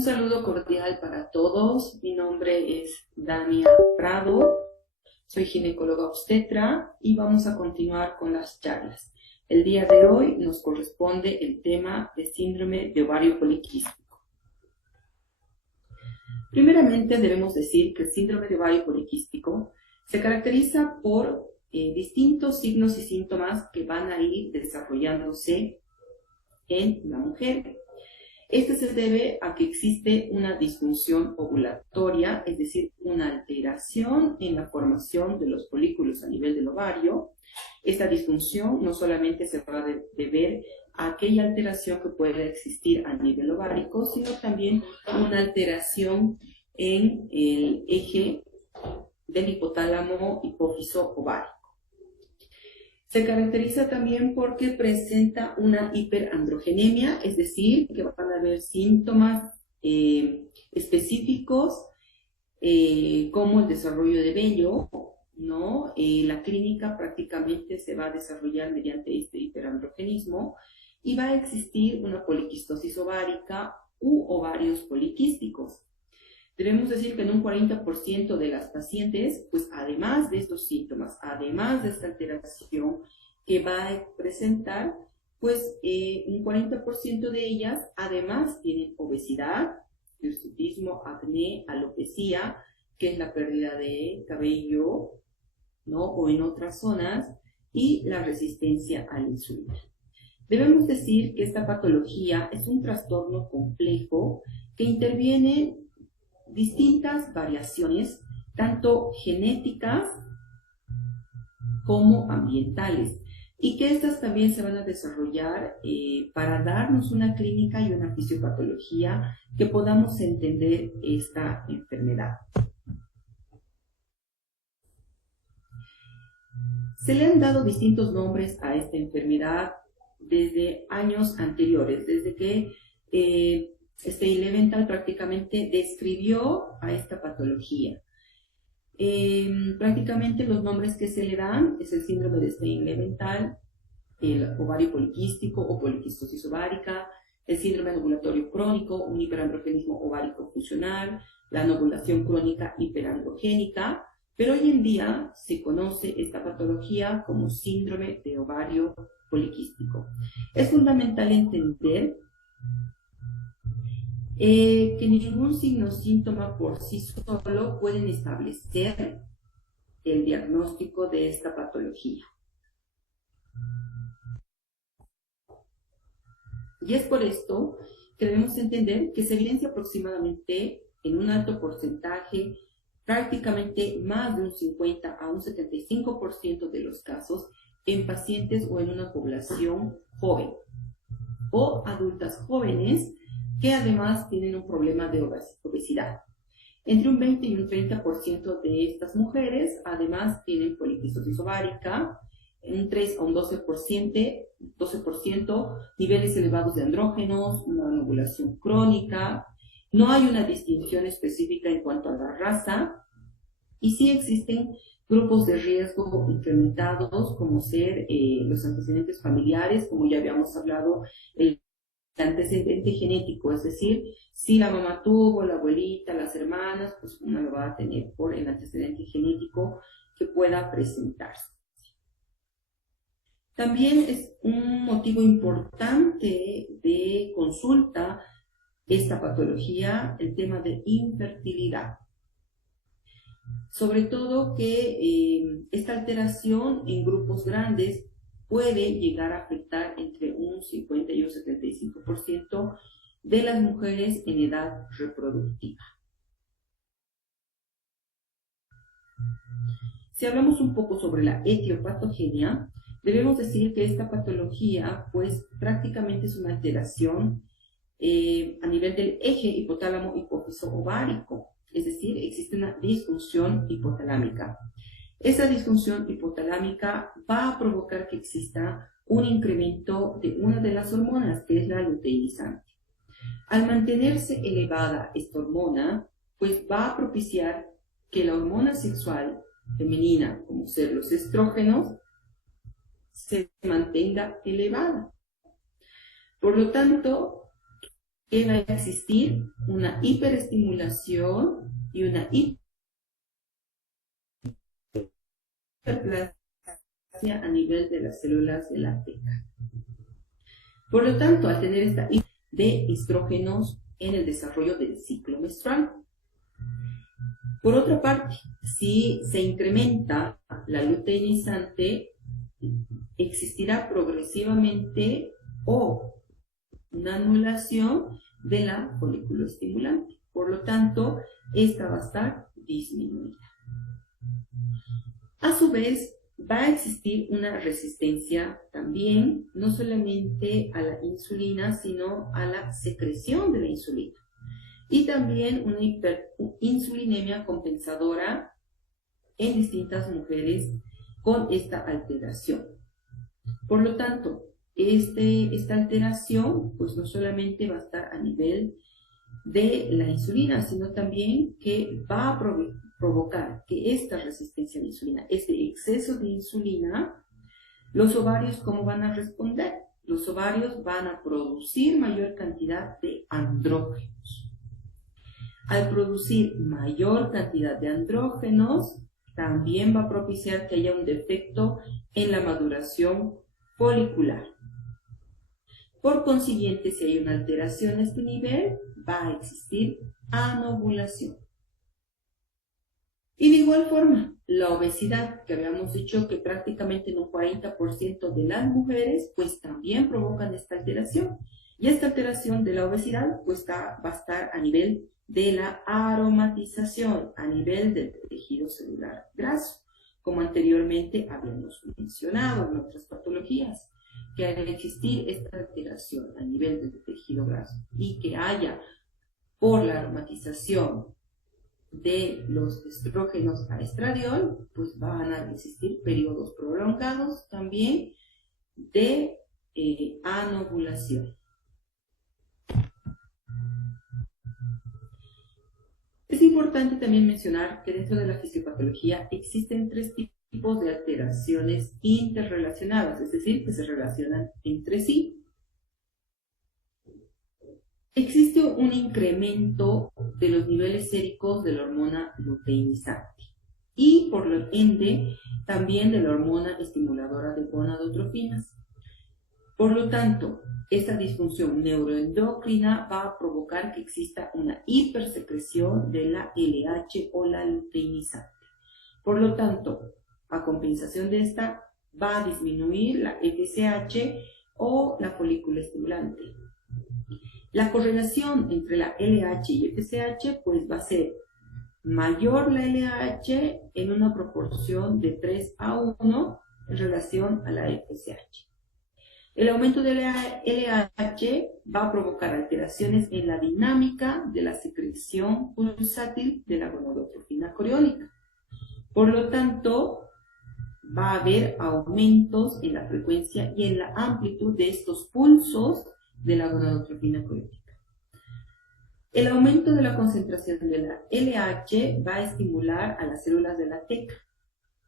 Un saludo cordial para todos. Mi nombre es Dania Prado. Soy ginecóloga obstetra y vamos a continuar con las charlas. El día de hoy nos corresponde el tema de síndrome de ovario poliquístico. Primeramente debemos decir que el síndrome de ovario poliquístico se caracteriza por distintos signos y síntomas que van a ir desarrollándose en la mujer. Este se debe a que existe una disfunción ovulatoria, es decir, una alteración en la formación de los folículos a nivel del ovario. Esta disfunción no solamente se va a deber a aquella alteración que puede existir a nivel ovárico, sino también una alteración en el eje del hipotálamo hipófiso ovárico. Se caracteriza también porque presenta una hiperandrogenemia, es decir, que van a haber síntomas específicos como el desarrollo de vello, ¿no? La clínica prácticamente se va a desarrollar mediante este hiperandrogenismo y va a existir una poliquistosis ovárica u ovarios poliquísticos. Debemos decir que en un 40% de las pacientes, pues además de estos síntomas, además de esta alteración que va a presentar, pues un 40% de ellas además tienen obesidad, hirsutismo, acné, alopecia, que es la pérdida de cabello, ¿no? O en otras zonas, y la resistencia a la insulina. Debemos decir que esta patología es un trastorno complejo que interviene distintas variaciones, tanto genéticas como ambientales, y que estas también se van a desarrollar para darnos una clínica y una fisiopatología que podamos entender esta enfermedad. Se le han dado distintos nombres a esta enfermedad desde años anteriores, desde que Leventhal prácticamente describió a esta patología. Prácticamente los nombres que se le dan es el síndrome de Stein-Leventhal, el ovario poliquístico o poliquistosis ovárica, el síndrome anovulatorio crónico, un hiperandrogenismo ovárico funcional, la anovulación crónica hiperandrogénica, pero hoy en día se conoce esta patología como síndrome de ovario poliquístico. Es fundamental entender que ningún signo o síntoma por sí solo pueden establecer el diagnóstico de esta patología. Y es por esto que debemos entender que se evidencia aproximadamente en un alto porcentaje, prácticamente más de un 50 a un 75% de los casos, en pacientes o en una población joven o adultas jóvenes que además tienen un problema de obesidad. Entre un 20 y un 30% de estas mujeres además tienen poliquistosis ovárica, un 3 a un 12% niveles elevados de andrógenos, una anovulación crónica. No hay una distinción específica en cuanto a la raza, y sí existen grupos de riesgo incrementados, como ser los antecedentes familiares, como ya habíamos hablado, el antecedente genético, es decir, si la mamá tuvo, la abuelita, las hermanas, pues una lo va a tener por el antecedente genético que pueda presentarse. También es un motivo importante de consulta esta patología, el tema de infertilidad. Sobre todo que esta alteración en grupos grandes puede llegar a afectar entre un 50 y un 75% de las mujeres en edad reproductiva. Si hablamos un poco sobre la etiopatogenia, debemos decir que esta patología pues prácticamente es una alteración a nivel del eje hipotálamo hipófiso ovárico, es decir, existe una disfunción hipotalámica. Esa disfunción hipotalámica va a provocar que exista un incremento de una de las hormonas, que es la luteinizante. Al mantenerse elevada esta hormona, pues va a propiciar que la hormona sexual femenina, como ser los estrógenos, se mantenga elevada. Por lo tanto, que va a existir una hiperestimulación y una hiperplasia a nivel de las células de la teca. Por lo tanto, al tener esta de estrógenos en el desarrollo del ciclo menstrual. Por otra parte, si se incrementa la luteinizante, existirá progresivamente una anulación de la folículo estimulante. Por lo tanto, esta va a estar disminuida. A su vez, va a existir una resistencia también, no solamente a la insulina, sino a la secreción de la insulina. Y también una hiperinsulinemia compensadora en distintas mujeres con esta alteración. Por lo tanto, esta alteración pues no solamente va a estar a nivel de la insulina, sino también que va a provocar que esta resistencia a la insulina, este exceso de insulina, los ovarios, ¿cómo van a responder? Los ovarios van a producir mayor cantidad de andrógenos. Al producir mayor cantidad de andrógenos, también va a propiciar que haya un defecto en la maduración folicular. Por consiguiente, si hay una alteración a este nivel, va a existir anovulación. Y de igual forma, la obesidad, que habíamos dicho que prácticamente en un 40% de las mujeres, pues también provocan esta alteración. Y esta alteración de la obesidad, pues va a estar a nivel de la aromatización, a nivel del tejido celular graso, como anteriormente habíamos mencionado en otras patologías, que al existir esta alteración a nivel del tejido graso y que haya por la aromatización de los estrógenos a estradiol, pues van a existir periodos prolongados también de anovulación. Es importante también mencionar que dentro de la fisiopatología existen 3 tipos de alteraciones interrelacionadas, es decir, que se relacionan entre sí. Existe un incremento de los niveles séricos de la hormona luteinizante y por lo ende también de la hormona estimuladora de gonadotrofinas. Por lo tanto, esta disfunción neuroendocrina va a provocar que exista una hipersecreción de la LH o la luteinizante. Por lo tanto, a compensación de esta, va a disminuir la FSH o la folículo estimulante. La correlación entre la LH y FSH pues va a ser mayor la LH en una proporción de 3:1 en relación a la FSH. El aumento de la LH va a provocar alteraciones en la dinámica de la secreción pulsátil de la gonadotrofina coriónica. Por lo tanto, va a haber aumentos en la frecuencia y en la amplitud de estos pulsos de la gonadotrofina coriónica. El aumento de la concentración de la LH va a estimular a las células de la teca.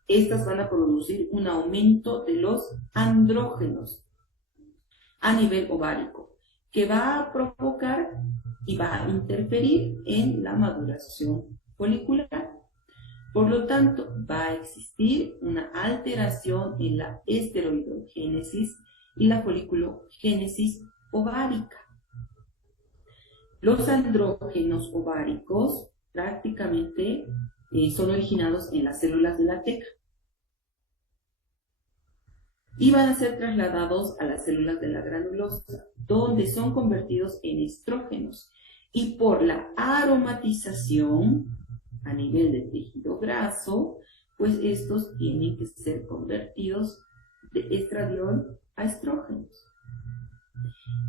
Estas van a producir un aumento de los andrógenos a nivel ovárico, que va a provocar y va a interferir en la maduración folicular. Por lo tanto, va a existir una alteración en la esteroidogénesis y la foliculogénesis ovárica. Los andrógenos ováricos prácticamente son originados en las células de la teca y van a ser trasladados a las células de la granulosa, donde son convertidos en estrógenos. Y por la aromatización a nivel del tejido graso, pues estos tienen que ser convertidos de estradiol a estrógenos.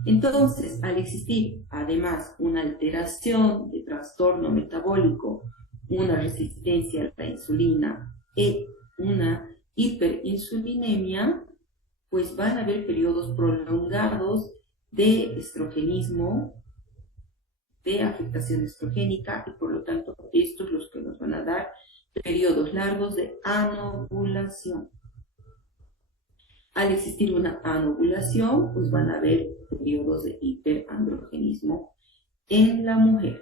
Entonces, al existir además una alteración de trastorno metabólico, una resistencia a la insulina y una hiperinsulinemia, pues van a haber periodos prolongados de estrogenismo, de afectación estrogénica, y por lo tanto estos los que nos van a dar periodos largos de anovulación. Al existir una anovulación, pues van a haber periodos de hiperandrogenismo en la mujer.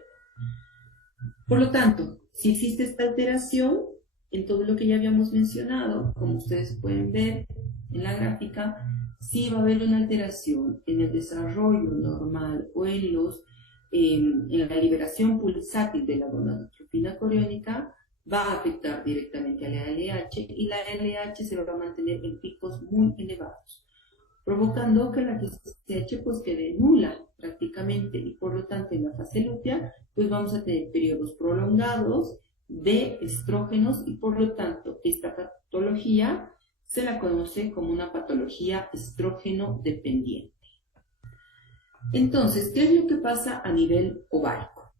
Por lo tanto, si existe esta alteración en todo lo que ya habíamos mencionado, como ustedes pueden ver en la gráfica, si va a haber una alteración en el desarrollo normal o en la liberación pulsátil de la gonadotropina coriónica, va a afectar directamente a la LH y la LH se va a mantener en picos muy elevados, provocando que la TSH pues quede nula prácticamente y por lo tanto en la fase lútea pues vamos a tener periodos prolongados de estrógenos y por lo tanto esta patología se la conoce como una patología estrógeno dependiente. Entonces, ¿qué es lo que pasa a nivel ovárico?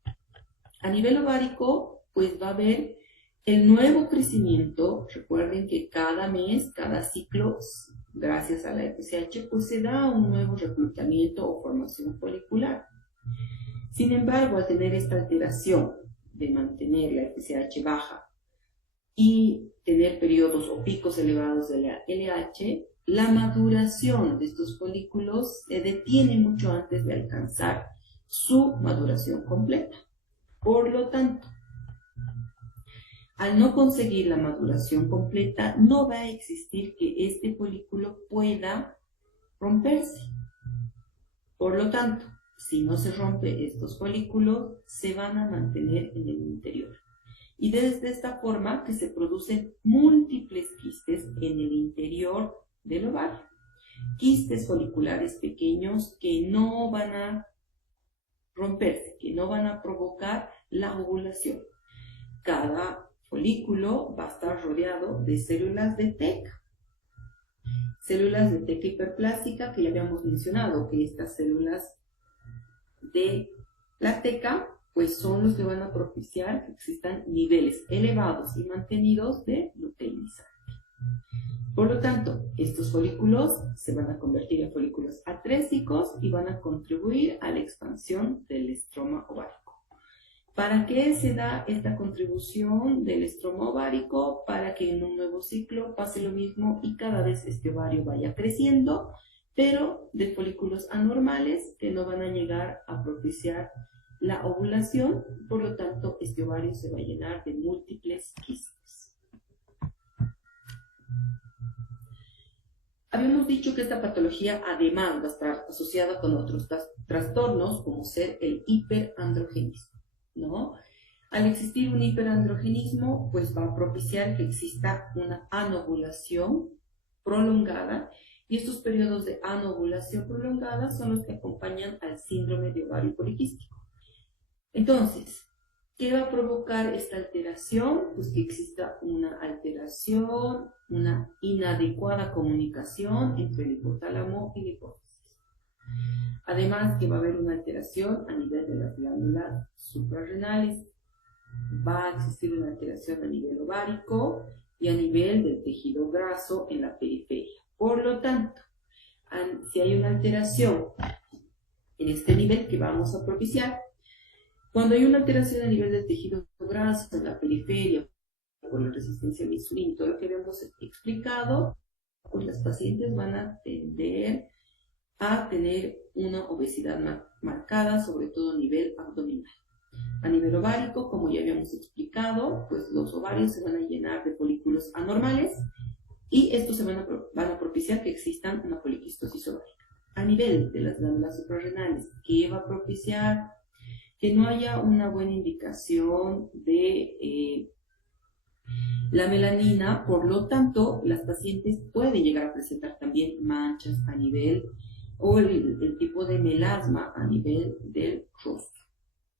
A nivel ovárico pues va a haber el nuevo crecimiento. Recuerden que cada mes, cada ciclo, gracias a la FSH, pues se da un nuevo reclutamiento o formación folicular. Sin embargo, al tener esta alteración de mantener la FSH baja y tener periodos o picos elevados de la LH, la maduración de estos folículos se detiene mucho antes de alcanzar su maduración completa. Por lo tanto, al no conseguir la maduración completa, no va a existir que este folículo pueda romperse. Por lo tanto, si no se rompe estos folículos, se van a mantener en el interior. Y desde esta forma que se producen múltiples quistes en el interior del ovario. Quistes foliculares pequeños que no van a romperse, que no van a provocar la ovulación. Cada folículo va a estar rodeado de células de teca. Células de teca hiperplástica que ya habíamos mencionado, que estas células de la teca pues son los que van a propiciar que existan niveles elevados y mantenidos de luteinizante. Por lo tanto, estos folículos se van a convertir en folículos atrésicos y van a contribuir a la expansión del estroma ovárico. ¿Para qué se da esta contribución del estroma ovárico? Para que en un nuevo ciclo pase lo mismo y cada vez este ovario vaya creciendo, pero de folículos anormales que no van a llegar a propiciar la ovulación, por lo tanto este ovario se va a llenar de múltiples quistes. Habíamos dicho que esta patología además va a estar asociada con otros trastornos como ser el hiperandrogenismo, ¿no? Al existir un hiperandrogenismo, pues va a propiciar que exista una anovulación prolongada y estos periodos de anovulación prolongada son los que acompañan al síndrome de ovario poliquístico. Entonces, ¿qué va a provocar esta alteración? Pues que exista una alteración, una inadecuada comunicación entre el hipotálamo y la hipófisis. Además que va a haber una alteración a nivel de las glándulas suprarrenales, va a existir una alteración a nivel ovárico y a nivel del tejido graso en la periferia. Por lo tanto, si hay una alteración en este nivel que vamos a propiciar, cuando hay una alteración a nivel del tejido graso en la periferia por la resistencia a la insulina y todo lo que habíamos explicado, pues las pacientes van a tender a tener una obesidad marcada, sobre todo a nivel abdominal. A nivel ovárico, como ya habíamos explicado, pues los ovarios se van a llenar de folículos anormales y estos van a propiciar que existan una poliquistosis ovárica. A nivel de las glándulas suprarrenales, ¿qué va a propiciar? Que no haya una buena indicación de la melanina, por lo tanto, las pacientes pueden llegar a presentar también manchas a nivel o el tipo de melasma a nivel del rostro,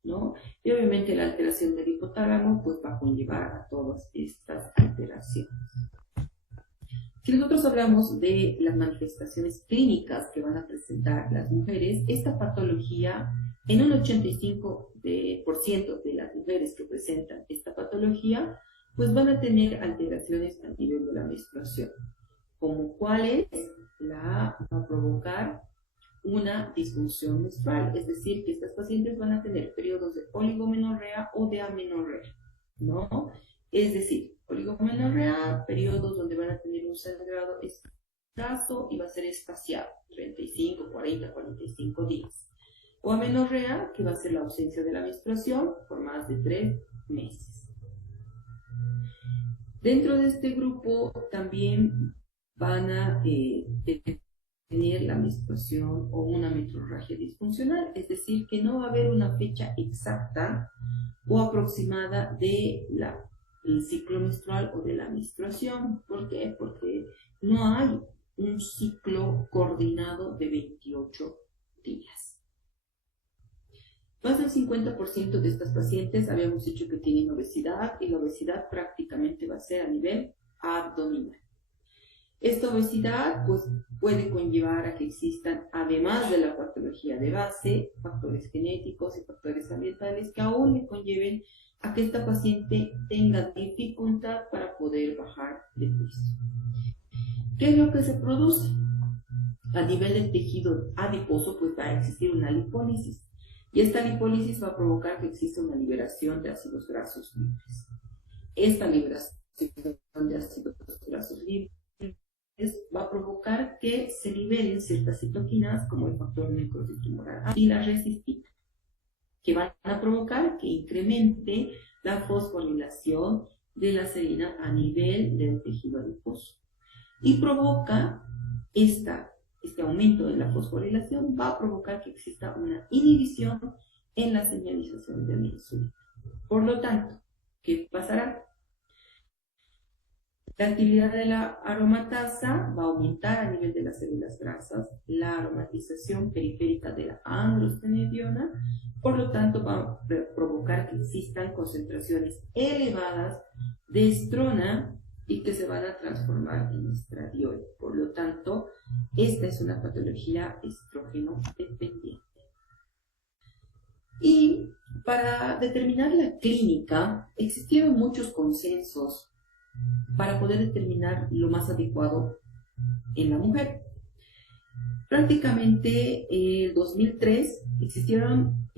¿no? Y obviamente la alteración del hipotálamo pues va a conllevar a todas estas alteraciones. Si nosotros hablamos de las manifestaciones clínicas que van a presentar las mujeres, esta patología, en un 85% de las mujeres que presentan esta patología, pues van a tener alteraciones a nivel de la menstruación, como cuáles va a provocar una disfunción menstrual, es decir, que estas pacientes van a tener periodos de oligomenorrea o de amenorrea, ¿no? Es decir, oligomenorrea, periodos donde van a tener un sangrado escaso y va a ser espaciado, 35, 40, 45 días. o amenorrea, que va a ser la ausencia de la menstruación por más de 3 meses. Dentro de este grupo también van a tener la menstruación o una menorragia disfuncional, es decir, que no va a haber una fecha exacta o aproximada del ciclo menstrual o de la menstruación. ¿Por qué? Porque no hay un ciclo coordinado de 28 días. Más del 50% de estas pacientes habíamos dicho que tienen obesidad, y la obesidad prácticamente va a ser a nivel abdominal. Esta obesidad pues, puede conllevar a que existan, además de la patología de base, factores genéticos y factores ambientales que aún le conlleven a que esta paciente tenga dificultad para poder bajar de peso. ¿Qué es lo que se produce? A nivel del tejido adiposo pues va a existir una lipólisis, y esta lipólisis va a provocar que exista una liberación de ácidos grasos libres. Esta liberación de ácidos grasos libres va a provocar que se liberen ciertas citoquinas como el factor necrosis tumoral y la resistina, que van a provocar que incremente la fosforilación de la serina a nivel del tejido adiposo, y provoca este aumento de la fosforilación va a provocar que exista una inhibición en la señalización de la insulina. Por lo tanto, ¿qué pasará? La actividad de la aromatasa va a aumentar a nivel de las células grasas, la aromatización periférica de la androstenediona, por lo tanto va a provocar que existan concentraciones elevadas de estrona y que se van a transformar en estradiol. Por lo tanto, esta es una patología estrógeno dependiente. Y para determinar la clínica, existieron muchos consensos para poder determinar lo más adecuado en la mujer. Prácticamente en 2003 existieron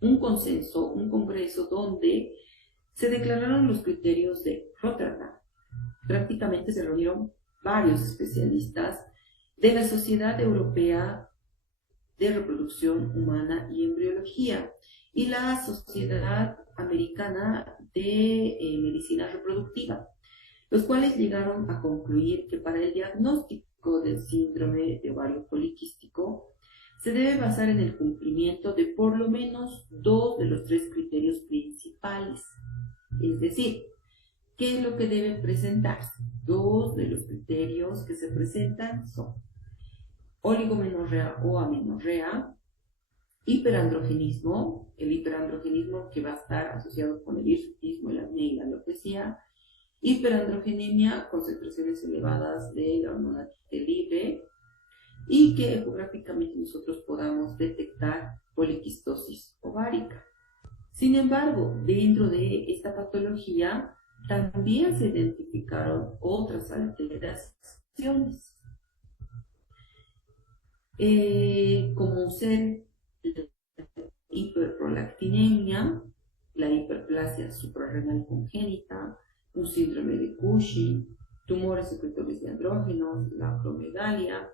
un consenso, un congreso donde se declararon los criterios de Rotterdam. Prácticamente se reunieron varios especialistas de la Sociedad Europea de Reproducción Humana y Embriología y la Sociedad Americana de Medicina Reproductiva, los cuales llegaron a concluir que para el diagnóstico del síndrome de ovario poliquístico se debe basar en el cumplimiento de por lo menos 2 de los 3 criterios principales. Es decir, ¿qué es lo que debe presentarse? 2 de los criterios que se presentan son oligomenorrea o amenorrea, hiperandrogenismo, el hiperandrogenismo que va a estar asociado con el hirsutismo, el acné y la alopecia, hiperandrogenemia, concentraciones elevadas de la hormona T libre, y que ecográficamente nosotros podamos detectar poliquistosis ovárica. Sin embargo, dentro de esta patología también se identificaron otras alteraciones, como ser hiperprolactinemia, la hiperplasia suprarrenal congénita, un síndrome de Cushing, tumores secretorios de andrógenos, la acromegalia.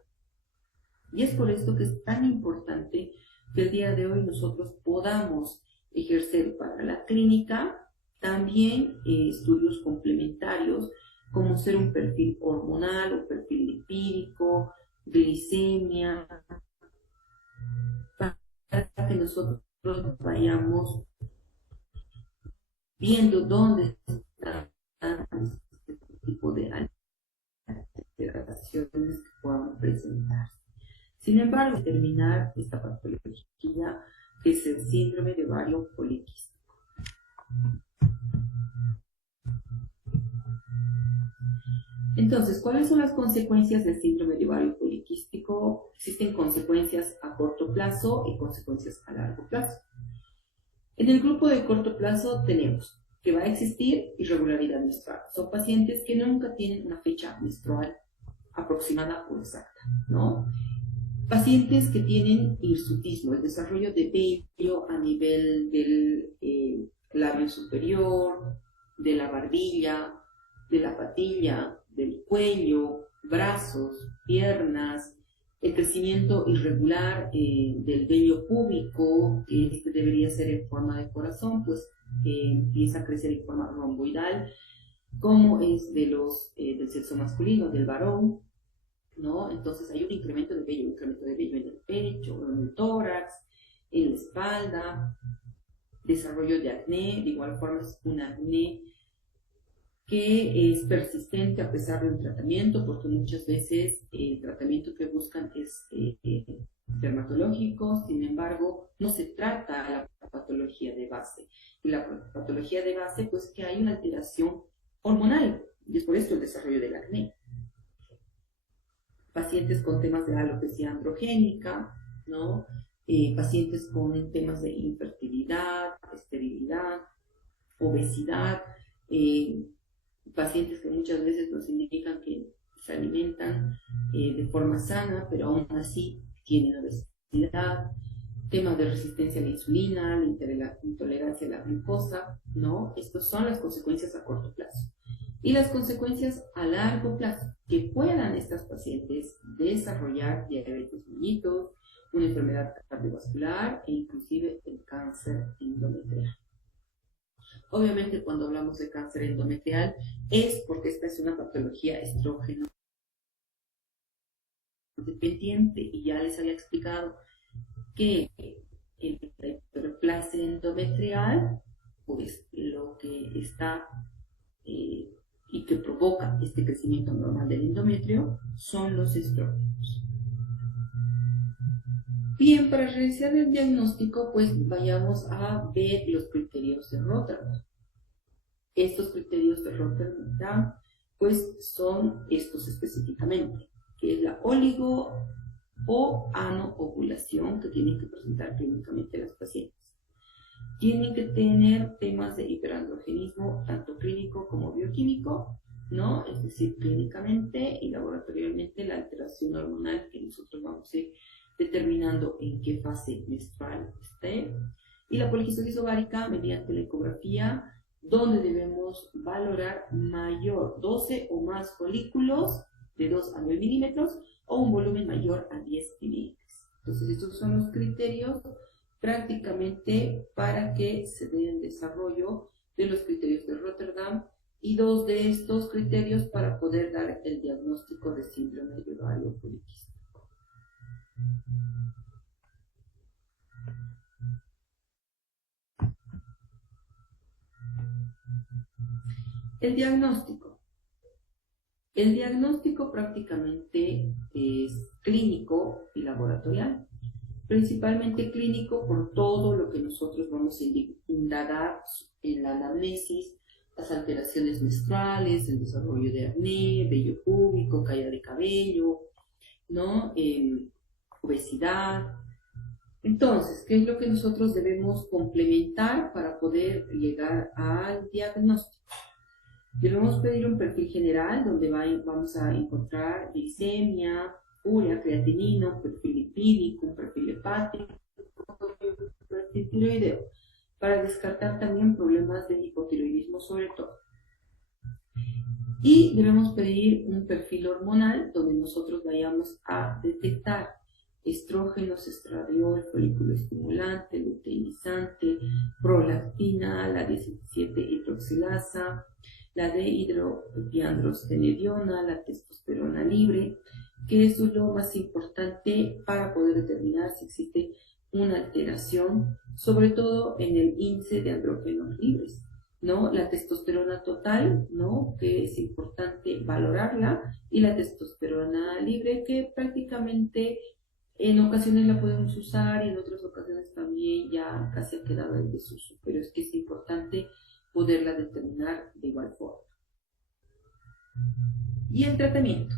Y es por esto que es tan importante que el día de hoy nosotros podamos ejercer para la clínica también estudios complementarios, como ser un perfil hormonal o perfil lipídico, glicemia, para que nosotros vayamos viendo dónde están este tipo de alteraciones que puedan presentarse. Sin embargo, determinar esta patología que es el síndrome de ovario poliquístico. Entonces, ¿cuáles son las consecuencias del síndrome de ovario poliquístico? Existen consecuencias a corto plazo y consecuencias a largo plazo. En el grupo de corto plazo tenemos que va a existir irregularidad menstrual. Son pacientes que nunca tienen una fecha menstrual aproximada o exacta, ¿no? Pacientes que tienen hirsutismo, el desarrollo de vello a nivel del labio superior, de la barbilla, de la patilla, del cuello, brazos, piernas, El crecimiento irregular del vello púbico, que este debería ser en forma de corazón, pues empieza a crecer en forma romboidal, como es del sexo masculino, del varón, ¿no? Entonces hay un incremento de vello en el pecho, en el tórax, en la espalda, desarrollo de acné. De igual forma es un acné que es persistente a pesar del tratamiento, porque muchas veces el tratamiento que buscan es dermatológico. Sin embargo, no se trata la patología de base. Y la patología de base, pues que hay una alteración hormonal, y es por esto el desarrollo del acné. Pacientes con temas de alopecia androgénica, ¿no? Pacientes con temas de infertilidad, esterilidad, obesidad, pacientes que muchas veces nos indican que se alimentan de forma sana, pero aún así tienen obesidad, temas de resistencia a la insulina, la intolerancia a la glucosa, ¿no? Estas son las consecuencias a corto plazo. Y las consecuencias a largo plazo, que puedan estas pacientes desarrollar diabetes mellitus, una enfermedad cardiovascular e inclusive el cáncer endometrial. Obviamente cuando hablamos de cáncer endometrial es porque esta es una patología estrógeno dependiente, y ya les había explicado que el hiperplasia endometrial, pues lo que está y que provoca este crecimiento normal del endometrio son los estrógenos. Bien, para realizar el diagnóstico, pues vayamos a ver los criterios de Rotterdam. Estos criterios de Rotterdam, pues son estos específicamente, que es la oligo o anoovulación que tienen que presentar clínicamente las pacientes. Tienen que tener temas de hiperandrogenismo, tanto clínico como bioquímico, ¿no? Es decir, clínicamente y laboratorialmente la alteración hormonal que nosotros vamos a ir determinando en qué fase menstrual esté. Y la poliquistosis ovárica mediante la ecografía, donde debemos valorar mayor 12 o más folículos de 2 a 9 milímetros o un volumen mayor a 10 mililitros. Entonces, estos son los criterios prácticamente para que se dé el desarrollo de los criterios de Rotterdam, y 2 de estos criterios para poder dar el diagnóstico de síndrome de ovario poliquístico. El diagnóstico. El diagnóstico prácticamente es clínico y laboratorial. Principalmente clínico por todo lo que nosotros vamos a indagar en la anamnesis, las alteraciones menstruales, el desarrollo de acné, vello púbico, caída de cabello, ¿no? Obesidad. Entonces, ¿qué es lo que nosotros debemos complementar para poder llegar al diagnóstico? Debemos pedir un perfil general donde vamos a encontrar glicemia, urea, creatinina, un perfil lipídico, un perfil hepático, un perfil tiroideo, para descartar también problemas de hipotiroidismo sobre todo. Y debemos pedir un perfil hormonal donde nosotros vayamos a detectar estrógenos, estradiol, folículo estimulante, luteinizante, prolactina, la 17-hidroxilasa, la dehidroepiandrostenediona, la testosterona libre, que eso es lo más importante para poder determinar si existe una alteración, sobre todo en el índice de andrógenos libres, ¿no? La testosterona total, ¿no? Que es importante valorarla, y la testosterona libre, que prácticamente en ocasiones la podemos usar y en otras ocasiones también ya casi ha quedado en desuso, pero es que es importante poderla determinar de igual forma. Y el tratamiento.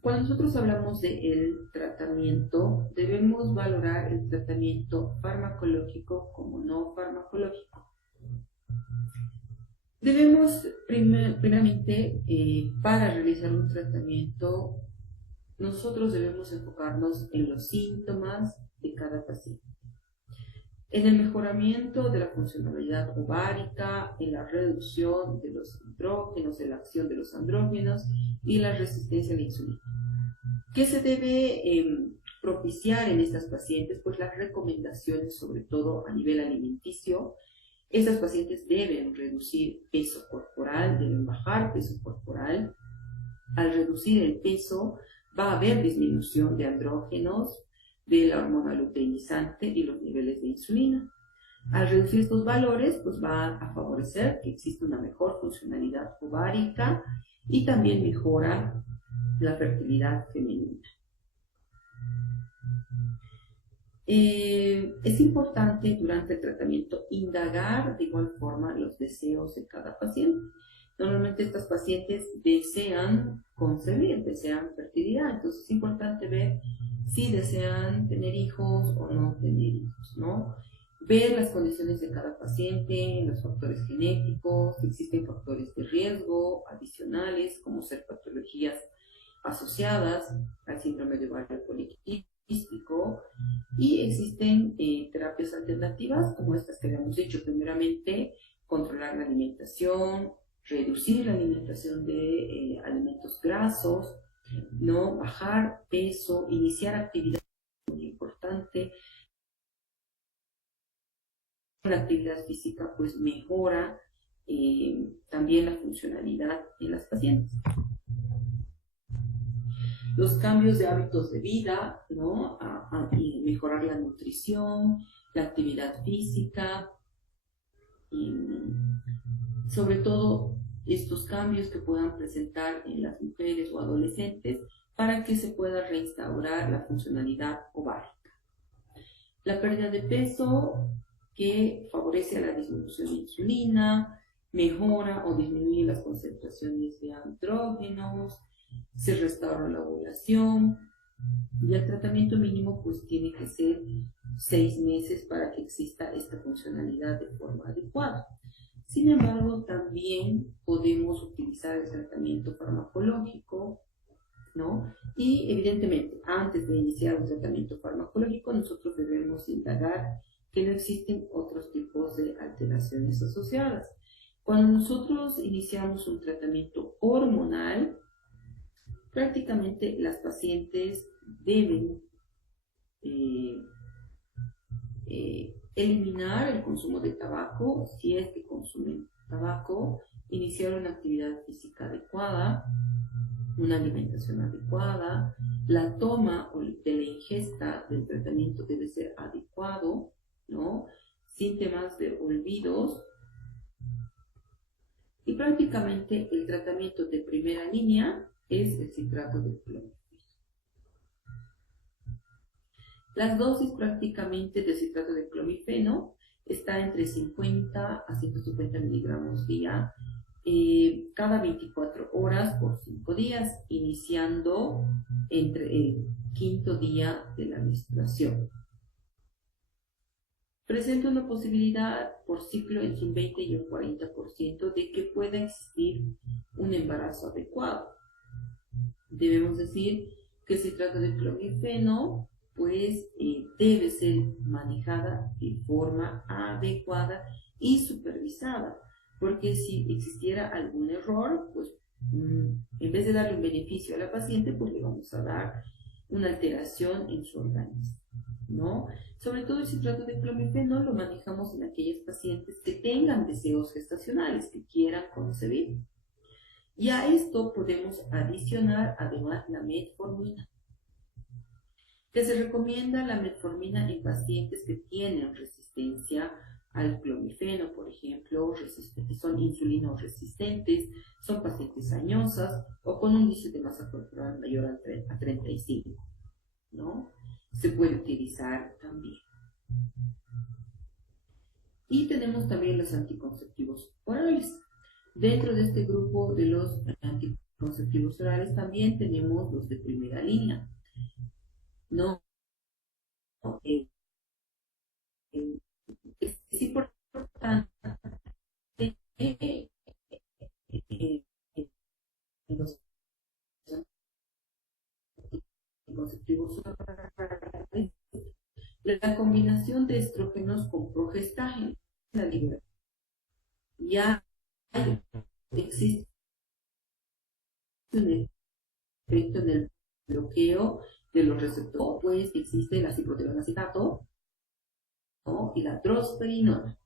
Cuando nosotros hablamos del tratamiento, debemos valorar el tratamiento farmacológico como no farmacológico. Debemos, primeramente, para realizar un tratamiento, nosotros debemos enfocarnos en los síntomas de cada paciente, en el mejoramiento de la funcionalidad ovárica, en la reducción de los andrógenos, en la acción de los andrógenos y la resistencia a la insulina. ¿Qué se debe propiciar en estas pacientes pues las recomendaciones, sobre todo a nivel alimenticio. Estas pacientes deben reducir peso corporal, deben bajar peso corporal. Al reducir el peso va a haber disminución de andrógenos, de la hormona luteinizante y los niveles de insulina. Al reducir estos valores, pues va a favorecer que exista una mejor funcionalidad ovárica y también mejora la fertilidad femenina. Es importante durante el tratamiento indagar de igual forma los deseos de cada paciente. Normalmente estas pacientes desean concebir, desean fertilidad, entonces es importante ver si desean tener hijos o no tener hijos, ¿no? Ver las condiciones de cada paciente, los factores genéticos, si existen factores de riesgo adicionales, como ser patologías asociadas al síndrome de ovario poliquístico, y existen terapias alternativas como estas que habíamos dicho. Primeramente, controlar la alimentación, reducir la alimentación de alimentos grasos, no bajar peso, iniciar actividad muy importante. La actividad física pues mejora también la funcionalidad en las pacientes. Los cambios de hábitos de vida, ¿no? Y mejorar la nutrición, la actividad física, sobre todo estos cambios que puedan presentar en las mujeres o adolescentes para que se pueda reinstaurar la funcionalidad ovárica. La pérdida de peso, que favorece la disminución de insulina, mejora o disminuye las concentraciones de andrógenos, se restaura la ovulación, y el tratamiento mínimo pues tiene que ser 6 meses para que exista esta funcionalidad de forma adecuada. Sin embargo, también podemos utilizar el tratamiento farmacológico, ¿no? Y evidentemente, antes de iniciar un tratamiento farmacológico, nosotros debemos indagar que no existen otros tipos de alteraciones asociadas. Cuando nosotros iniciamos un tratamiento hormonal, prácticamente las pacientes deben eliminar el consumo de tabaco, si es que consumen tabaco, iniciar una actividad física adecuada, una alimentación adecuada, la toma de la ingesta del tratamiento debe ser adecuado, ¿no? Sin temas de olvidos. Y prácticamente el tratamiento de primera línea es el citrato de clomifeno. Las dosis prácticamente de citrato de clomifeno está entre 50 a 150 miligramos día, cada 24 horas por 5 días, iniciando entre el quinto día de la menstruación. Presenta una posibilidad por ciclo entre un 20 y un 40% de que pueda existir un embarazo adecuado. Debemos decir que el citrato de clomifeno pues debe ser manejada de forma adecuada y supervisada, porque si existiera algún error, pues en vez de darle un beneficio a la paciente, pues le vamos a dar una alteración en su organismo, ¿no? Sobre todo el citrato de clomifeno lo manejamos en aquellas pacientes que tengan deseos gestacionales, que quieran concebir. Y a esto podemos adicionar además la metformina, que se recomienda la metformina en pacientes que tienen resistencia al clomifeno, por ejemplo, son insulinoresistentes, son pacientes añosas o con un índice de masa corporal mayor a 35, ¿no? Se puede utilizar también. Y tenemos también los anticonceptivos orales. Dentro de este grupo de los anticonceptivos orales también tenemos los de primera línea. No, es importante los anticonceptivos orales, la combinación de estrógenos con progestágeno, la liberación. Ya existe un efecto en el bloqueo de los receptores, pues existe la ciprotelonacetato, ¿no? Y la drosperinona.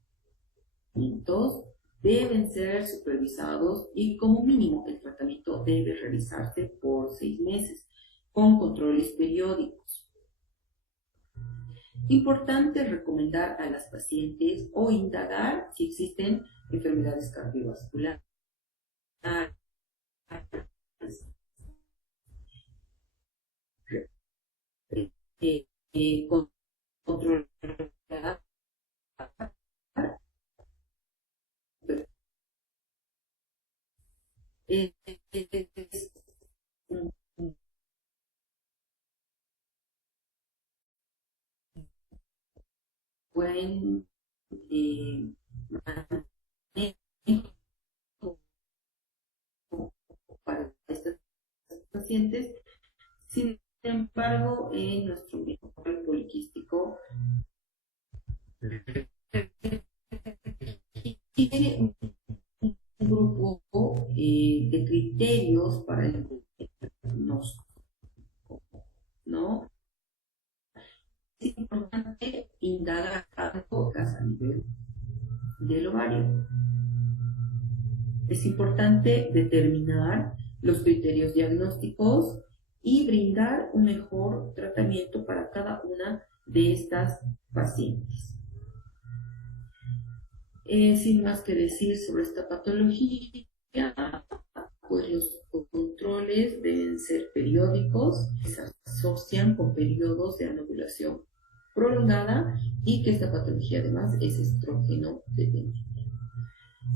Tratamientos deben ser supervisados y como mínimo el tratamiento debe realizarse por 6 meses con controles periódicos. Importante recomendar a las pacientes o indagar si existen enfermedades cardiovasculares, controlar es un buen manejo para estos pacientes. Sin embargo, en nuestro médico poliquístico tiene un grupo de criterios para el diagnóstico, ¿no? Es importante indagar a nivel del ovario. Es importante determinar los criterios diagnósticos y brindar un mejor tratamiento para cada una de estas pacientes. Sin más que decir sobre esta patología, pues los controles deben ser periódicos, que se asocian con periodos de anovulación prolongada y que esta patología además es estrógeno dependiente.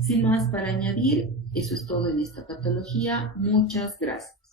Sin más para añadir, eso es todo en esta patología. Muchas gracias.